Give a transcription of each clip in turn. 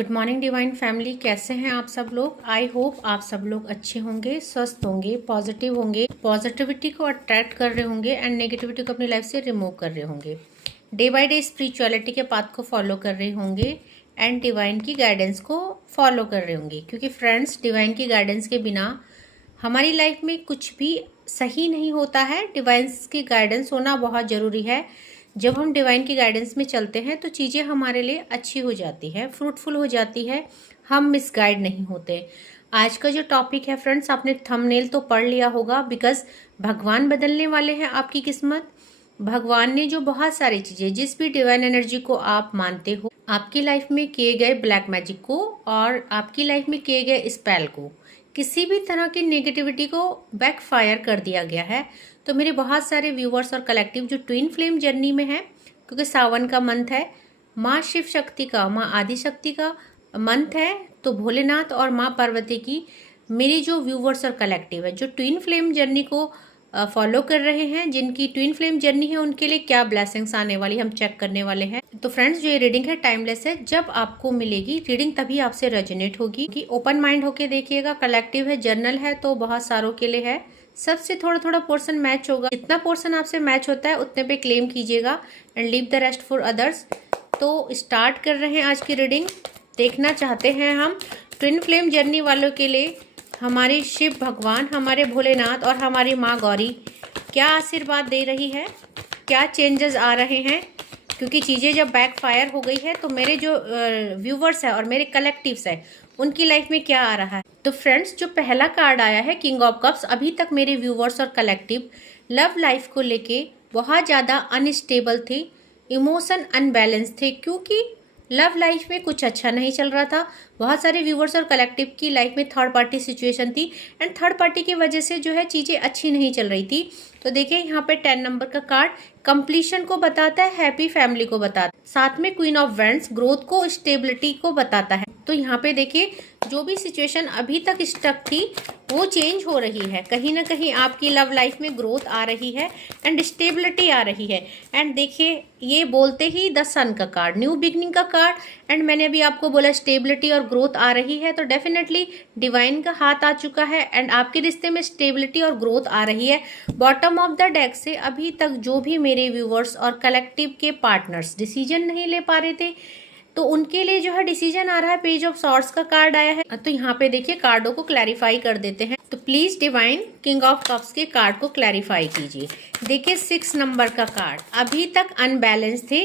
Good morning divine family, कैसे हैं आप सब लोग। आई होप आप सब लोग अच्छे होंगे, स्वस्थ होंगे, पॉजिटिव होंगे, पॉजिटिविटी को अट्रैक्ट कर रहे होंगे एंड नेगेटिविटी को अपनी लाइफ से रिमूव कर रहे होंगे। डे बाय डे स्पिरिचुअलिटी के पाथ को फॉलो कर रहे होंगे एंड डिवाइन की गाइडेंस को फॉलो कर रहे होंगे, क्योंकि फ्रेंड्स, डिवाइन की गाइडेंस के बिना हमारी लाइफ में कुछ भी सही नहीं होता है। डिवाइन्स की गाइडेंस होना बहुत ज़रूरी है। जब हम डिवाइन की गाइडेंस में चलते हैं तो चीज़ें हमारे लिए अच्छी हो जाती है, फ्रूटफुल हो जाती है, हम मिसगाइड नहीं होते। आज का जो टॉपिक है फ्रेंड्स, आपने थंबनेल तो पढ़ लिया होगा, बिकॉज भगवान बदलने वाले हैं आपकी किस्मत। भगवान ने जो बहुत सारी चीज़ें, जिस भी डिवाइन एनर्जी को आप मानते हो, आपकी लाइफ में किए गए ब्लैक मैजिक को और आपकी लाइफ में किए गए स्पेल को, किसी भी तरह की नेगेटिविटी को बैकफायर कर दिया गया है। तो मेरे बहुत सारे व्यूअर्स और कलेक्टिव जो ट्विन फ्लेम जर्नी में है, क्योंकि सावन का मंथ है, माँ शिव शक्ति का, माँ आदि शक्ति का मंथ है, तो भोलेनाथ और माँ पार्वती की, मेरी जो व्यूअर्स और कलेक्टिव है जो ट्विन फ्लेम जर्नी को फॉलो कर रहे हैं, जिनकी ट्विन फ्लेम जर्नी है, उनके लिए क्या ब्लेसिंग्स आने वाली हम चेक करने वाले हैं। तो फ्रेंड्स, जो ये रीडिंग है टाइमलेस है। जब आपको मिलेगी रीडिंग तभी आपसे रेजोनेट होगी कि ओपन माइंड होके देखिएगा। कलेक्टिव है, जर्नल है, तो बहुत सारों के लिए है। सबसे थोड़ा थोड़ा पोर्शन मैच होगा, जितना पोर्शन आपसे मैच होता है उतने पे क्लेम कीजिएगा and leave the rest for others. तो स्टार्ट कर रहे हैं आज की रीडिंग। देखना चाहते हैं हम ट्विन फ्लेम जर्नी वालों के लिए हमारी शिव भगवान, हमारे भोलेनाथ और हमारी माँ गौरी क्या आशीर्वाद दे रही है, क्या चेंजेस आ रहे हैं। क्योंकि चीज़ें जब बैकफायर हो गई है तो मेरे जो व्यूवर्स है और मेरे कलेक्टिव्स है, उनकी लाइफ में क्या आ रहा है। तो फ्रेंड्स, जो पहला कार्ड आया है किंग ऑफ कप्स, अभी तक मेरे व्यूवर्स और कलेक्टिव लव लाइफ को लेके बहुत ज़्यादा अनस्टेबल थे, इमोशन अनबैलेंस थे, क्योंकि लव लाइफ में कुछ अच्छा नहीं चल रहा था। बहुत सारे व्यूवर्स और कलेक्टिव की लाइफ में थर्ड पार्टी सिचुएशन थी एंड थर्ड पार्टी की वजह से जो है चीज़ें अच्छी नहीं चल रही थी। तो देखिए यहाँ पे 10 नंबर का कार्ड कंप्लीशन को बताता है, हैप्पी फैमिली को बताता है, साथ में क्वीन ऑफ वैंड्स ग्रोथ को, स्टेबिलिटी को बताता है। तो यहाँ पे देखिए, जो भी सिचुएशन अभी तक स्टक थी वो चेंज हो रही है। कहीं ना कहीं आपकी लव लाइफ में ग्रोथ आ रही है एंड स्टेबिलिटी आ रही है। एंड देखिए, ये बोलते ही द सन का कार्ड, न्यू बिगनिंग का कार्ड, एंड मैंने अभी आपको बोला स्टेबिलिटी और ग्रोथ आ रही है, तो डेफिनेटली डिवाइन का हाथ आ चुका है एंड आपके रिश्ते में स्टेबिलिटी और ग्रोथ आ रही है। बॉटम ऑफ द डेक से अभी तक जो भी मेरे व्यूवर्स और कलेक्टिव के पार्टनर्स डिसीजन नहीं ले पा रहे थे, तो उनके लिए जो है डिसीजन आ रहा है। पेज ऑफ सॉर्ड्स का कार्ड आया है। तो यहाँ पे देखिए, कार्डों को क्लैरिफाई कर देते हैं। तो please divine king of cups के कार्ड को क्लैरिफाई कीजिए। देखिए 6 नंबर का कार्ड, अभी तक अनबैलेंस थे,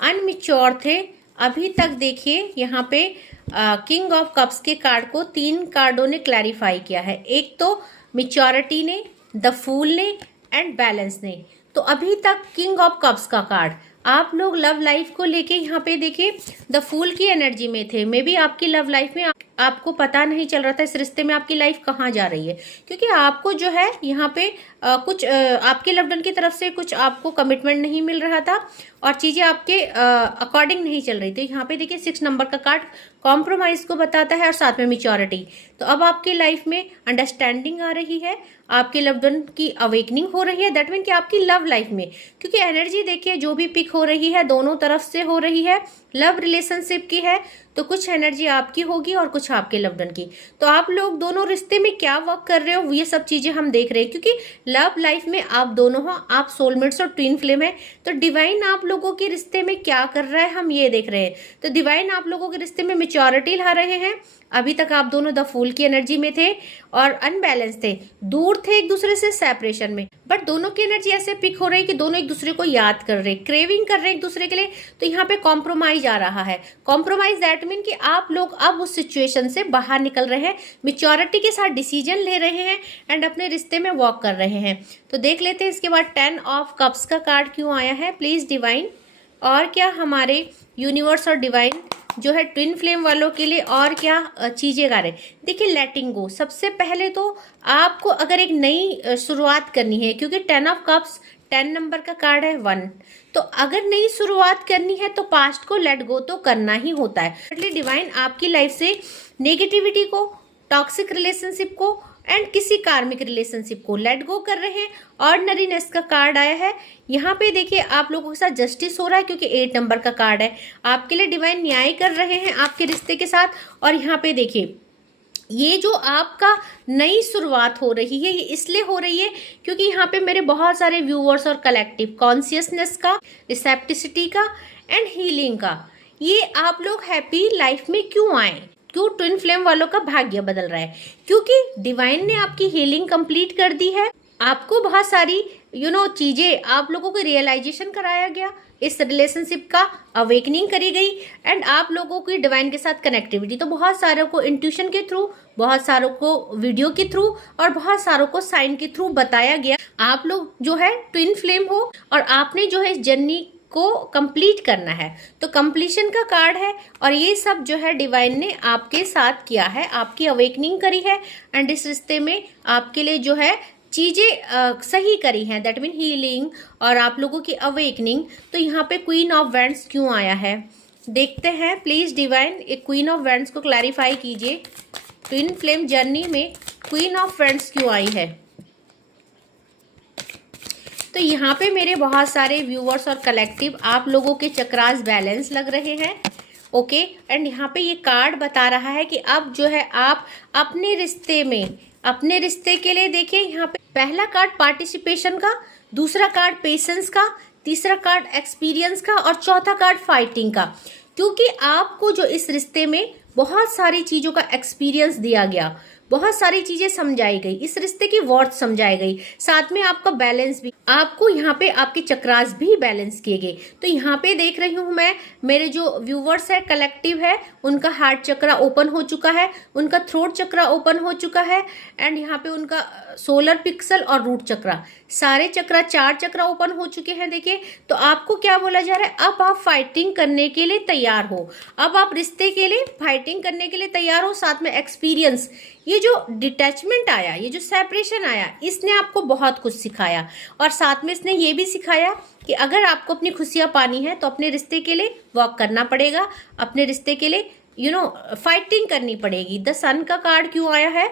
अनमिच्योर थे। अभी तक देखिए यहाँ पे किंग ऑफ कप्स के कार्ड को 3 कार्डों ने क्लैरिफाई किया है। एक तो मिच्योरिटी ने, द फूल ने एंड बैलेंस ने। तो अभी तक किंग ऑफ कप्स का कार्ड, आप लोग लव लाइफ को लेके यहाँ पे देखिए द फूल की एनर्जी में थे। मे बी आपकी लव लाइफ में आपको पता नहीं चल रहा था इस रिश्ते में आपकी लाइफ कहाँ जा रही है, क्योंकि आपको जो है यहाँ पे कुछ आपके लव्ड वन की तरफ से कुछ आपको कमिटमेंट नहीं मिल रहा था और चीज़ें आपके अकॉर्डिंग नहीं चल रही थी। यहाँ पे देखिए 6 नंबर का कार्ड कॉम्प्रोमाइज को बताता है और साथ में मैच्योरिटी। तो अब आपकी लाइफ में अंडरस्टैंडिंग आ रही है, आपके लव्ड वन की अवेकनिंग हो रही है। दैट मीन कि आपकी लव लाइफ में, क्योंकि एनर्जी देखिए जो भी पिक हो रही है दोनों तरफ से हो रही है, लव रिलेशनशिप की है, तो कुछ एनर्जी आपकी होगी और कुछ आपके लव्ड वन की। तो आप लोग दोनों रिश्ते में क्या वर्क कर रहे हो, ये सब चीजें हम देख रहे हैं, क्योंकि लव लाइफ में आप दोनों हो, आप सोलमेट्स और ट्विन फ्लेम है। तो डिवाइन आप लोगों के रिश्ते में क्या कर रहा है हम ये देख रहे हैं। तो डिवाइन आप लोगों के रिश्ते में मैच्योरिटी ला रहे हैं। अभी तक आप दोनों द फूल की एनर्जी में थे और अनबैलेंस थे, दूर थे एक दूसरे से, सेपरेशन में, बट दोनों की एनर्जी ऐसे पिक हो रही है कि दोनों एक दूसरे को याद कर रहे हैं, क्रेविंग कर रहे हैं एक दूसरे के लिए। तो यहाँ पे कॉम्प्रोमाइज आ रहा है। कॉम्प्रोमाइज दैट मीन कि आप लोग अब उस सिचुएशन से बाहर निकल रहे हैं, मैच्योरिटी के साथ डिसीजन ले रहे हैं एंड अपने रिश्ते में वॉक कर रहे हैं। तो देख लेते हैं इसके बाद 10 ऑफ कप्स का कार्ड क्यों आया है, प्लीज डिवाइन। और क्या हमारे यूनिवर्स और डिवाइन जो है ट्विन फ्लेम वालों के लिए और क्या चीजें कर रहे हैं। देखिए लेटिंग गो, सबसे पहले तो आपको अगर एक नई शुरुआत करनी है, क्योंकि 10 ऑफ कप्स 10 नंबर का कार्ड है 1, तो अगर नई शुरुआत करनी है तो पास्ट को लेट गो तो करना ही होता है। डिवाइन आपकी लाइफ से नेगेटिविटी को, टॉक्सिक रिलेशनशिप को एंड किसी कार्मिक रिलेशनशिप को लेट गो कर रहे हैं। ऑर्डिनरीनेस का कार्ड आया है। यहाँ पे देखिए आप लोगों के साथ जस्टिस हो रहा है क्योंकि 8 नंबर का कार्ड है। आपके लिए डिवाइन न्याय कर रहे हैं आपके रिश्ते के साथ। और यहाँ पे देखिए ये जो आपका नई शुरुआत हो रही है ये इसलिए हो रही है क्योंकि यहाँ पे मेरे बहुत सारे व्यूअर्स और कलेक्टिव कॉन्शियसनेस का, रिसेप्टिसिटी का एंड हीलिंग का, ये आप लोग हैप्पी लाइफ में क्यों आए, क्यों ट्विन फ्लेम वालों का भाग्य बदल रहा है, क्योंकि डिवाइन ने आपकी हीलिंग कंप्लीट कर दी है। आपको बहुत सारी चीजें आप लोगों को रियलाइजेशन कराया गया, इस रिलेशनशिप का अवेकनिंग करी गई एंड आप लोगों की डिवाइन के साथ कनेक्टिविटी तो बहुत सारों को इंट्यूशन के थ्रू, बहुत सारों को वीडियो के थ्रू और बहुत सारों को साइन के थ्रू बताया गया। आप लोग जो है ट्विन फ्लेम हो और आपने जो है इस जर्नी को कंप्लीट करना है, तो कंप्लीशन का कार्ड है और ये सब जो है डिवाइन ने आपके साथ किया है, आपकी अवेकनिंग करी है एंड इस रिश्ते में आपके लिए जो है चीजें सही करी हैं, दैट मीन हीलिंग और आप लोगों की अवेकनिंग। तो यहाँ पे क्वीन ऑफ वैंड्स क्यों आया है देखते हैं। प्लीज डिवाइन एक क्वीन ऑफ वैंड्स को क्लैरिफाई कीजिए। ट्विन फ्लेम जर्नी में क्वीन ऑफ वैंड्स क्यों आई है। तो यहाँ पे मेरे बहुत सारे व्यूअर्स और कलेक्टिव आप लोगों के चक्रास बैलेंस लग रहे हैं, ओके। एंड यहाँ पे ये कार्ड बता रहा है कि अब जो है आप अपने रिश्ते में, अपने रिश्ते के लिए देखिए यहाँ पे पहला कार्ड पार्टिसिपेशन का, दूसरा कार्ड पेशेंस का, तीसरा कार्ड एक्सपीरियंस का और चौथा कार्ड फाइटिंग का। क्योंकि आपको जो इस रिश्ते में बहुत सारी चीजों का एक्सपीरियंस दिया गया, बहुत सारी चीजें समझाई गई, इस रिश्ते की वर्थ समझाई गई, साथ में आपका बैलेंस भी, आपको यहाँ पे आपके चक्रास भी बैलेंस किए गए। तो यहाँ पे देख रही हूँ मैं, मेरे जो व्यूवर्स है, कलेक्टिव है, उनका हार्ट चक्रा ओपन हो चुका है, उनका थ्रोट चक्रा ओपन हो चुका है एंड यहाँ पे उनका सोलर पिक्सल और रूट चक्रा, सारे चक्रा, 4 चक्रा ओपन हो चुके हैं। देखिए तो आपको क्या बोला जा रहा है, अब आप फाइटिंग करने के लिए तैयार हो, अब आप रिश्ते के लिए फाइटिंग करने के लिए तैयार हो। साथ में एक्सपीरियंस, ये जो डिटैचमेंट आया, ये जो सेपरेशन आया, इसने आपको बहुत कुछ सिखाया और साथ में इसने ये भी सिखाया कि अगर आपको अपनी खुशियां पानी है तो अपने रिश्ते के लिए वर्क करना पड़ेगा, अपने रिश्ते के लिए फाइटिंग करनी पड़ेगी। द सन का कार्ड क्यों आया है,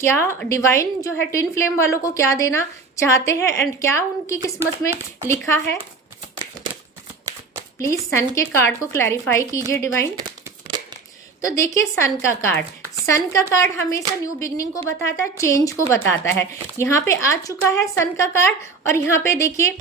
क्या डिवाइन जो है ट्विन फ्लेम वालों को क्या देना चाहते हैं एंड क्या उनकी किस्मत में लिखा है। प्लीज सन के कार्ड को क्लैरिफाई कीजिए डिवाइन। तो देखिए सन का कार्ड, सन का कार्ड हमेशा न्यू बिगनिंग को बताता है, चेंज को बताता है। यहाँ पे आ चुका है सन का कार्ड और यहाँ पे देखिए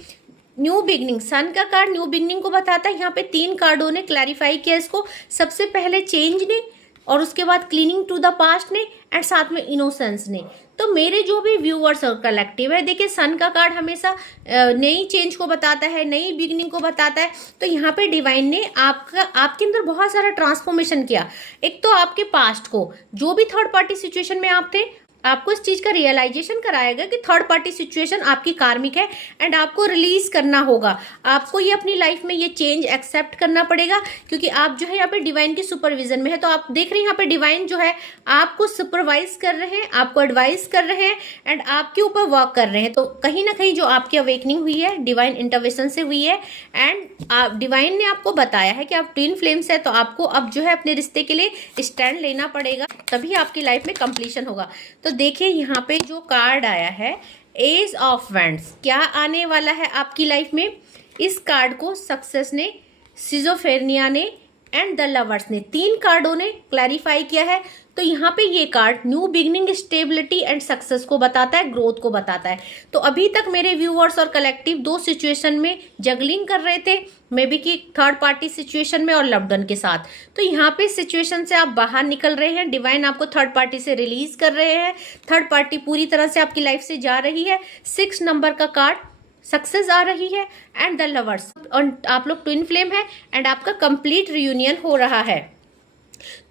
न्यू बिगनिंग, सन का कार्ड न्यू बिगनिंग को बताता है। यहाँ पे 3 कार्डों ने क्लैरिफाई किया इसको, सबसे पहले चेंज ने और उसके बाद क्लीनिंग टू द पास्ट ने एंड साथ में इनोसेंस ने। तो मेरे जो भी व्यूअर्स और कलेक्टिव है, देखिए सन का कार्ड हमेशा नई चेंज को बताता है, नई बिगनिंग को बताता है। तो यहाँ पे डिवाइन ने आपके अंदर बहुत सारा ट्रांसफॉर्मेशन किया। एक तो आपके पास्ट को, जो भी थर्ड पार्टी सिचुएशन में आप थे, आपको इस चीज का रियलाइजेशन कराएगा कि थर्ड पार्टी सिचुएशन आपकी कार्मिक है एंड आपको रिलीज करना होगा। आपको ये अपनी लाइफ में ये चेंज एक्सेप्ट करना पड़ेगा क्योंकि आप जो है यहाँ पे डिवाइन की सुपरविजन में है। तो आप देख रहे हैं यहाँ पे डिवाइन जो है आपको सुपरवाइज कर रहे हैं, आपको एडवाइस कर रहे हैं एंड आपके ऊपर वर्क कर रहे हैं। तो कहीं ना कहीं जो आपकी अवेकनिंग हुई है डिवाइन इंटरवेंशन से हुई है एंड डिवाइन ने आपको बताया है कि आप ट्विन फ्लेम्स है, तो आपको अब जो है अपने रिश्ते के लिए स्टैंड लेना पड़ेगा, तभी आपकी लाइफ में कंप्लीशन होगा। तो देखिए यहाँ पे जो कार्ड आया है एज ऑफ वैंड्स, क्या आने वाला है आपकी लाइफ में। इस कार्ड को सक्सेस ने, सिजोफेरेनिया ने एंड द लवर्स ने, 3 कार्डों ने क्लैरिफाई किया है। तो यहाँ पे ये card new beginning, stability and success को बताता है, ग्रोथ को बताता है। तो अभी तक मेरे व्यूअर्स और कलेक्टिव 2 सिचुएशन में जगलिंग कर रहे थे, मे बी कि थर्ड पार्टी सिचुएशन में और लव्ड वन के साथ। तो यहाँ पे सिचुएशन से आप बाहर निकल रहे हैं, डिवाइन आपको थर्ड पार्टी से रिलीज कर रहे हैं, थर्ड पार्टी पूरी तरह से आपकी लाइफ से जा रही है। 6 नंबर का कार्ड सक्सेस आ रही है एंड द लवर्स, और आप लोग ट्विन फ्लेम है एंड आपका कंप्लीट रियूनियन हो रहा है।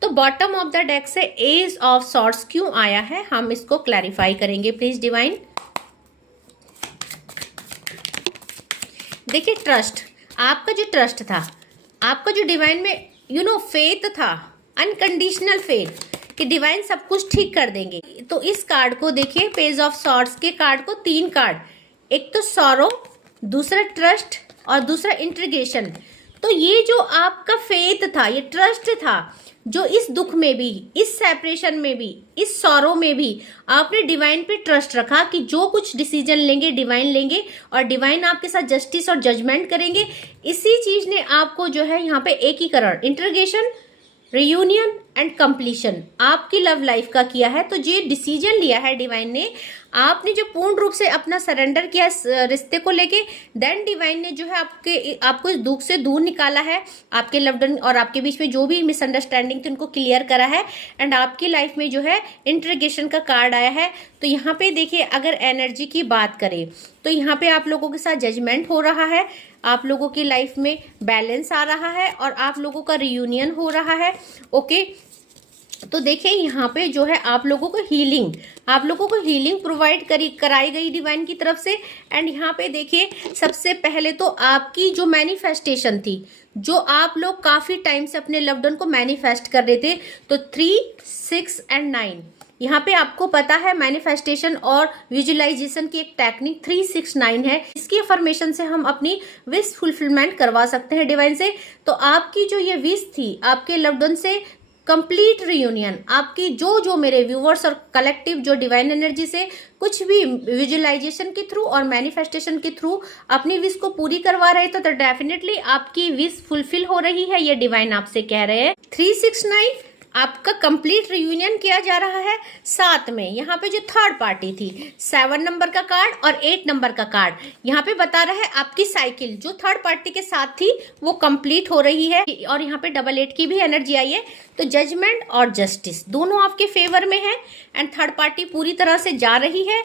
तो बॉटम ऑफ द डेक से एज ऑफ सॉर्ड्स क्यों आया है, हम इसको क्लैरिफाई करेंगे प्लीज डिवाइन। देखिए ट्रस्ट, आपका जो ट्रस्ट था, आपका जो डिवाइन में फेथ था, अनकंडीशनल फेथ कि डिवाइन सब कुछ ठीक कर देंगे। तो इस कार्ड को देखिए, पेज ऑफ सॉर्ड्स के कार्ड को 3 कार्ड, एक तो सॉरो, दूसरा ट्रस्ट और दूसरा इंट्रीगेशन। तो ये जो आपका फेथ था, ये ट्रस्ट था, जो इस दुख में भी, इस सेपरेशन में भी, इस सॉरो में भी आपने डिवाइन पे ट्रस्ट रखा कि जो कुछ डिसीजन लेंगे डिवाइन लेंगे और डिवाइन आपके साथ जस्टिस और जजमेंट करेंगे। इसी चीज ने आपको जो है यहाँ पे एकीकरण, इंटीग्रेशन, रियूनियन एंड कंप्लीशन आपकी लव लाइफ का किया है। तो जो डिसीजन लिया है डिवाइन ने, आपने जो पूर्ण रूप से अपना सरेंडर किया इस रिश्ते को लेके, देन डिवाइन ने जो है आपको इस दुख से दूर निकाला है, आपके लव्ड वन और आपके बीच में जो भी मिसअंडरस्टैंडिंग थी उनको क्लियर करा है, एंड आपकी लाइफ में जो है इंटीग्रेशन का कार्ड आया है। तो यहाँ पे देखिए, अगर एनर्जी की बात करें तो यहाँ पे आप लोगों के साथ जजमेंट हो रहा है, आप लोगों की लाइफ में बैलेंस आ रहा है और आप लोगों का रियूनियन हो रहा है। ओके, तो देखिए यहाँ पे जो है आप लोगों को हीलिंग प्रोवाइड कराई गई डिवाइन की तरफ से। एंड यहाँ पे देखिए, सबसे पहले तो आपकी जो मैनिफेस्टेशन थी, जो आप लोग काफी टाइम से अपने लव्ड वन को मैनिफेस्ट कर रहे थे, तो 3, 6 एंड 9 यहाँ पे आपको पता है मैनिफेस्टेशन और विजुअलाइजेशन की एक टेक्निक 369 है। इसकी अफर्मेशन से हम अपनी विश फुलफिलमेंट करवा सकते हैं डिवाइन से। तो आपकी जो ये विश थी आपके लव्ड वन से कंप्लीट रियूनियन, आपकी जो मेरे व्यूअर्स और कलेक्टिव जो डिवाइन एनर्जी से कुछ भी विजुअलाइजेशन के थ्रू और मैनिफेस्टेशन के थ्रू अपनी विश को पूरी करवा रहे थे, तो डेफिनेटली आपकी विश फुलफिल हो रही है, ये डिवाइन आपसे कह रहे हैं। 369 आपका कंप्लीट रियूनियन किया जा रहा है। साथ में यहाँ पे जो थर्ड पार्टी थी, 7 नंबर का कार्ड और 8 नंबर का कार्ड यहाँ पे बता रहा है आपकी साइकिल जो थर्ड पार्टी के साथ थी वो कंप्लीट हो रही है। और यहाँ पे 88 की भी एनर्जी आई है। तो जजमेंट और जस्टिस दोनों आपके फेवर में है एंड थर्ड पार्टी पूरी तरह से जा रही है,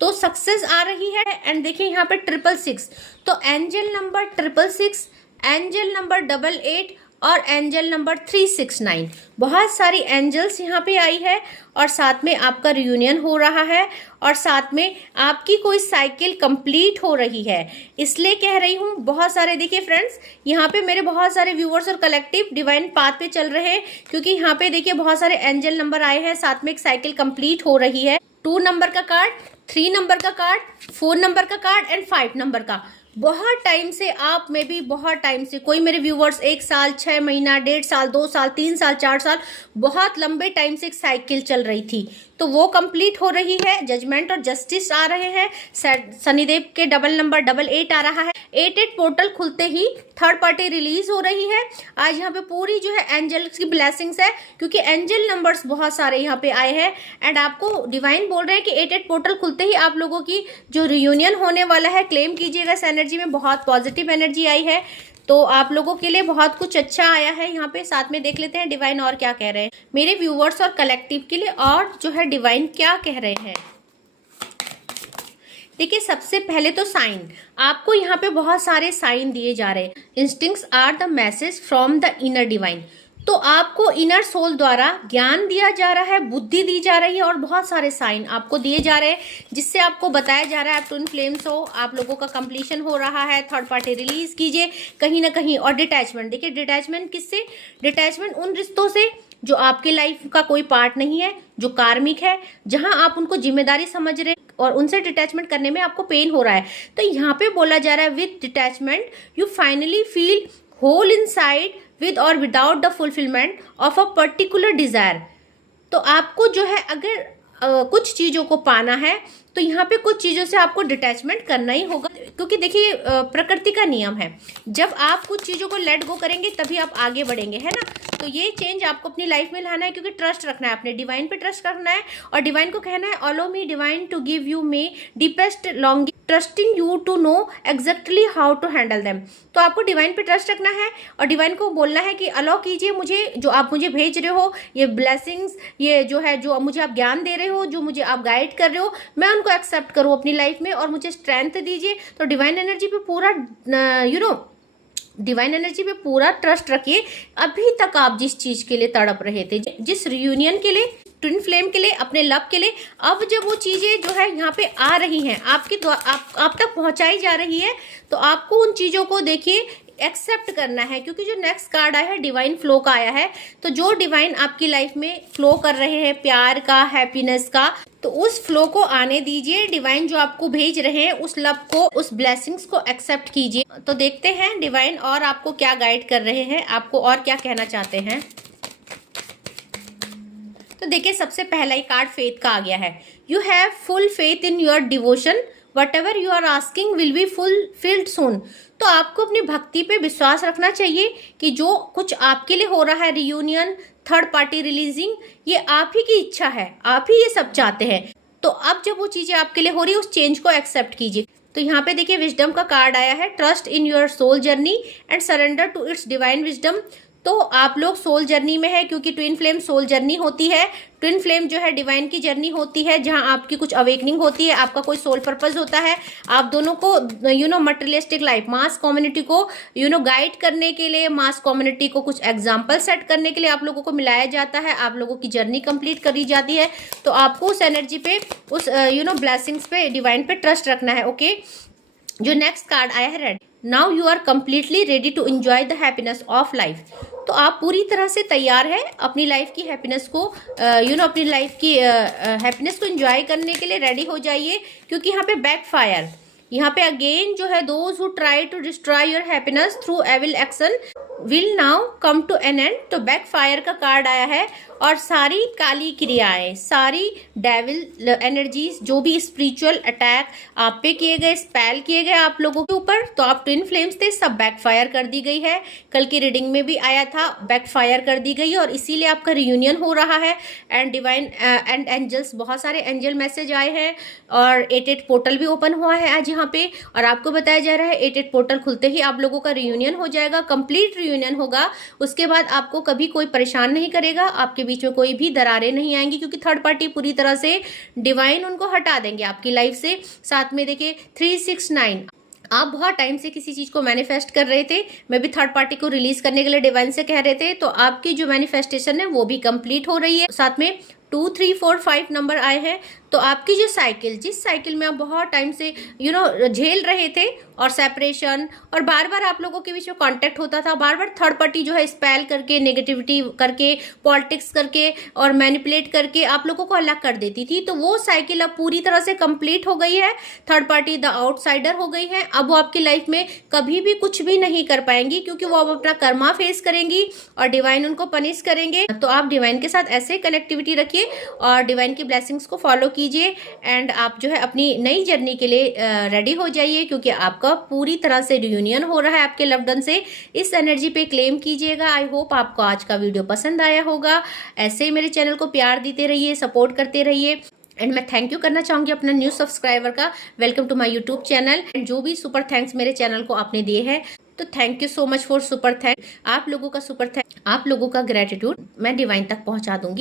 तो सक्सेस आ रही है। एंड देखिए यहाँ पे 666, तो एंजल नंबर 666, एंजल नंबर 88 और एंजल नंबर 369, बहुत सारी एंजल्स यहाँ पे आई है और साथ में आपका रियूनियन हो रहा है और साथ में आपकी कोई साइकिल कंप्लीट हो रही है। इसलिए कह रही हूँ, बहुत सारे देखिए फ्रेंड्स, यहाँ पे मेरे बहुत सारे व्यूअर्स और कलेक्टिव डिवाइन पाथ पे चल रहे हैं, क्योंकि यहाँ पे देखिए बहुत सारे एंजल नंबर आए हैं, साथ में एक साइकिल कंप्लीट हो रही है। 2 नंबर का कार्ड, 3 नंबर का कार्ड, 4 नंबर का कार्ड एंड 5 नंबर का। बहुत टाइम से आप में भी बहुत टाइम से कोई मेरे व्यूवर्स 1 साल, 6 महीना, 1.5 साल, 2 साल, 3 साल, 4 साल, बहुत लंबे टाइम से एक साइकिल चल रही थी, तो वो कंप्लीट हो रही है। जजमेंट और जस्टिस आ रहे हैं। शनिदेव के डबल नंबर 88 आ रहा है। 88 पोर्टल खुलते ही थर्ड पार्टी रिलीज हो रही है। आज यहाँ पे पूरी जो है एंजल्स की ब्लेसिंग्स है, क्योंकि एंजल नंबर्स बहुत सारे यहाँ पे आए हैं एंड आपको डिवाइन बोल रहे हैं कि 88 पोर्टल खुलते ही आप लोगों की जो रियूनियन होने वाला है, क्लेम कीजिएगा इस एनर्जी में। बहुत पॉजिटिव एनर्जी आई है, तो आप लोगों के लिए बहुत कुछ अच्छा आया है यहाँ पे। साथ में देख लेते हैं डिवाइन और क्या कह रहे हैं मेरे व्यूवर्स और कलेक्टिव के लिए, और जो है डिवाइन क्या कह रहे हैं। देखिए, सबसे पहले तो साइन, आपको यहाँ पे बहुत सारे साइन दिए जा रहे हैं। Instincts are the message from the inner divine, तो आपको इनर सोल द्वारा ज्ञान दिया जा रहा है, बुद्धि दी जा रही है और बहुत सारे साइन आपको दिए जा रहे हैं, जिससे आपको बताया जा रहा है आप ट्विन फ्लेम्स हो, आप लोगों का कंप्लीशन हो रहा है, थर्ड पार्टी रिलीज कीजिए कहीं ना कहीं। और डिटैचमेंट, देखिए डिटैचमेंट किससे? डिटैचमेंट उन रिश्तों से जो आपके लाइफ का कोई पार्ट नहीं है, जो कार्मिक है, जहां आप उनको जिम्मेदारी समझ रहे और उनसे डिटैचमेंट करने में आपको पेन हो रहा है। तो यहाँ पे बोला जा रहा है with detachment you finally feel whole inside with or without the fulfillment of a particular desire। तो आपको जो है अगर कुछ चीजों को पाना है तो यहाँ पे कुछ चीजों से आपको डिटैचमेंट करना ही होगा, क्योंकि देखिए प्रकृति का नियम है, जब आप कुछ चीजों को लेट गो करेंगे तभी आप आगे बढ़ेंगे, है ना। तो ये चेंज आपको अपनी लाइफ में लाना है, क्योंकि ट्रस्ट रखना है, अपने डिवाइन पे ट्रस्ट करना है और डिवाइन को कहना है allow me divine to give you my deepest longing trusting you to know exactly how to handle them. तो आपको डिवाइन पे ट्रस्ट रखना है और डिवाइन को बोलना है कि अलाउ कीजिए मुझे, जो आप मुझे भेज रहे हो, ये ब्लेसिंग्स, ये जो है जो मुझे आप ज्ञान दे रहे हो, जो मुझे आप गाइड कर रहे हो, मैं उनको एक्सेप्ट करूँ अपनी लाइफ में और मुझे स्ट्रेंथ दीजिए। तो डिवाइन एनर्जी पे पूरा डिवाइन एनर्जी पे पूरा ट्रस्ट रखिए। अभी तक आप जिस चीज के लिए तड़प रहे थे, जिस रियूनियन के लिए, ट्विन फ्लेम के लिए, अपने लव के लिए, अब जब वो चीजें जो है यहाँ पे आ रही हैं, आप तक पहुंचाई जा रही है, तो आपको उन चीजों को देखिए एक्सेप्ट करना है। क्योंकि जो नेक्स्ट कार्ड आया है डिवाइन फ्लो का आया है, तो जो डिवाइन आपकी लाइफ में फ्लो कर रहे हैं प्यार का, हैप्पीनेस का, तो उस फ्लो को आने दीजिए। डिवाइन जो आपको भेज रहे हैं उस लव को, उस ब्लेसिंग्स को एक्सेप्ट कीजिए। तो देखते हैं डिवाइन और आपको क्या गाइड कर रहे हैं, आपको और क्या कहना चाहते हैं। तो देखिए सबसे पहला ही कार्ड फेथ का आ गया है। You have full faith in your devotion, whatever you are asking will be fulfilled soon. तो आपको अपनी भक्ति पे विश्वास रखना चाहिए कि जो कुछ आपके लिए हो रहा है, रियूनियन, थर्ड पार्टी रिलीजिंग, ये आप ही की इच्छा है, आप ही ये सब चाहते हैं। तो अब जब वो चीजें आपके लिए हो रही है, उस चेंज को एक्सेप्ट कीजिए। तो यहाँ पे देखिए विजडम का कार्ड आया है, trust in your soul journey and surrender to its divine wisdom. तो आप लोग सोल जर्नी में है, क्योंकि ट्विन फ्लेम सोल जर्नी होती है। ट्विन फ्लेम जो है डिवाइन की जर्नी होती है, जहां आपकी कुछ अवेकनिंग होती है, आपका कोई सोल पर्पस होता है। आप दोनों को मटेरियलिस्टिक लाइफ, मास कम्युनिटी को गाइड करने के लिए, मास कम्युनिटी को कुछ एग्जाम्पल सेट करने के लिए आप लोगों को मिलाया जाता है। आप लोगों की जर्नी कंप्लीट करी जाती है। तो आपको उस एनर्जी पे, उस ब्लेसिंग्स पे, डिवाइन पे ट्रस्ट रखना है। ओके, जो नेक्स्ट कार्ड आया है red, now you are completely ready to enjoy the happiness of life. तो आप पूरी तरह से तैयार हैं अपनी लाइफ की हैप्पीनेस को अपनी लाइफ की हैप्पीनेस को एंजॉय करने के लिए रेडी हो जाइए। क्योंकि यहाँ पे बैकफायर, यहाँ पे अगेन जो है, those who try to destroy your happiness through evil action will now come to an end. तो बैकफायर का कार्ड आया है, और सारी काली क्रियाएं, सारी डेविल एनर्जीज, जो भी स्पिरिचुअल अटैक आप पे किए गए, स्पेल किए गए आप लोगों के ऊपर, तो आप ट्विन फ्लेम्स थे, सब बैकफायर कर दी गई है। कल की रीडिंग में भी आया था, बैकफायर कर दी गई, और इसीलिए आपका रियूनियन हो रहा है। एंड डिवाइन एंड एंजल्स, बहुत सारे एंजल मैसेज आए हैं, और 8 पोर्टल भी ओपन हुआ है आज यहाँ पे, और आपको बताया जा रहा है 8 पोर्टल खुलते ही आप लोगों का रियूनियन हो जाएगा, कंप्लीट रियूनियन होगा। उसके बाद आपको कभी कोई परेशान नहीं करेगा, आपके बीच में कोई भी दरारें नहीं आएंगी, क्योंकि थर्ड पार्टी पूरी तरह से डिवाइन उनको हटा देंगे आपकी लाइफ से। साथ में देखिए 369, आप बहुत टाइम से किसी चीज को मैनिफेस्ट कर रहे थे, मैं भी थर्ड पार्टी को रिलीज करने के लिए डिवाइन से कह रहे थे, तो आपकी जो मैनिफेस्टेशन है वो भी कंप्लीट हो रही है। साथ में 2, 3, 4, 5 नंबर आए हैं। तो आपकी जो साइकिल, जिस साइकिल में आप बहुत टाइम से झेल रहे थे, और सेपरेशन, और बार बार आप लोगों के बीच में कांटेक्ट होता था, बार बार थर्ड पार्टी जो है स्पेल करके, नेगेटिविटी करके, पॉलिटिक्स करके और मैनिपुलेट करके आप लोगों को अलग कर देती थी, तो वो साइकिल अब पूरी तरह से कंप्लीट हो गई है। थर्ड पार्टी द आउटसाइडर हो गई है। अब वो आपकी लाइफ में कभी भी कुछ भी नहीं कर पाएंगी, क्योंकि वो अब अपना कर्मा फेस करेंगी और डिवाइन उनको पनिश करेंगे। तो आप डिवाइन के साथ ऐसे कनेक्टिविटी रखिए और डिवाइन की ब्लेसिंग्स को फॉलो कीजिए, एंड आप जो है अपनी नई जर्नी के लिए रेडी हो जाइए, क्योंकि आपका पूरी तरह से रियूनियन हो रहा है आपके लव्ड वन से। इस एनर्जी पे क्लेम कीजिएगा। आई होप आपको आज का वीडियो पसंद आया होगा। ऐसे ही मेरे चैनल को प्यार देते रहिए, सपोर्ट करते रहिए। एंड मैं थैंक यू करना चाहूंगी अपना न्यू सब्सक्राइबर का, welcome to my YouTube channel. And जो भी सुपर थैंक्स मेरे चैनल को आपने दिए हैं, तो thank you so much for super thank. आप लोगों का सुपर थैंक, आप लोगों का ग्रेटिट्यूड मैं डिवाइन तक पहुंचा दूंगी।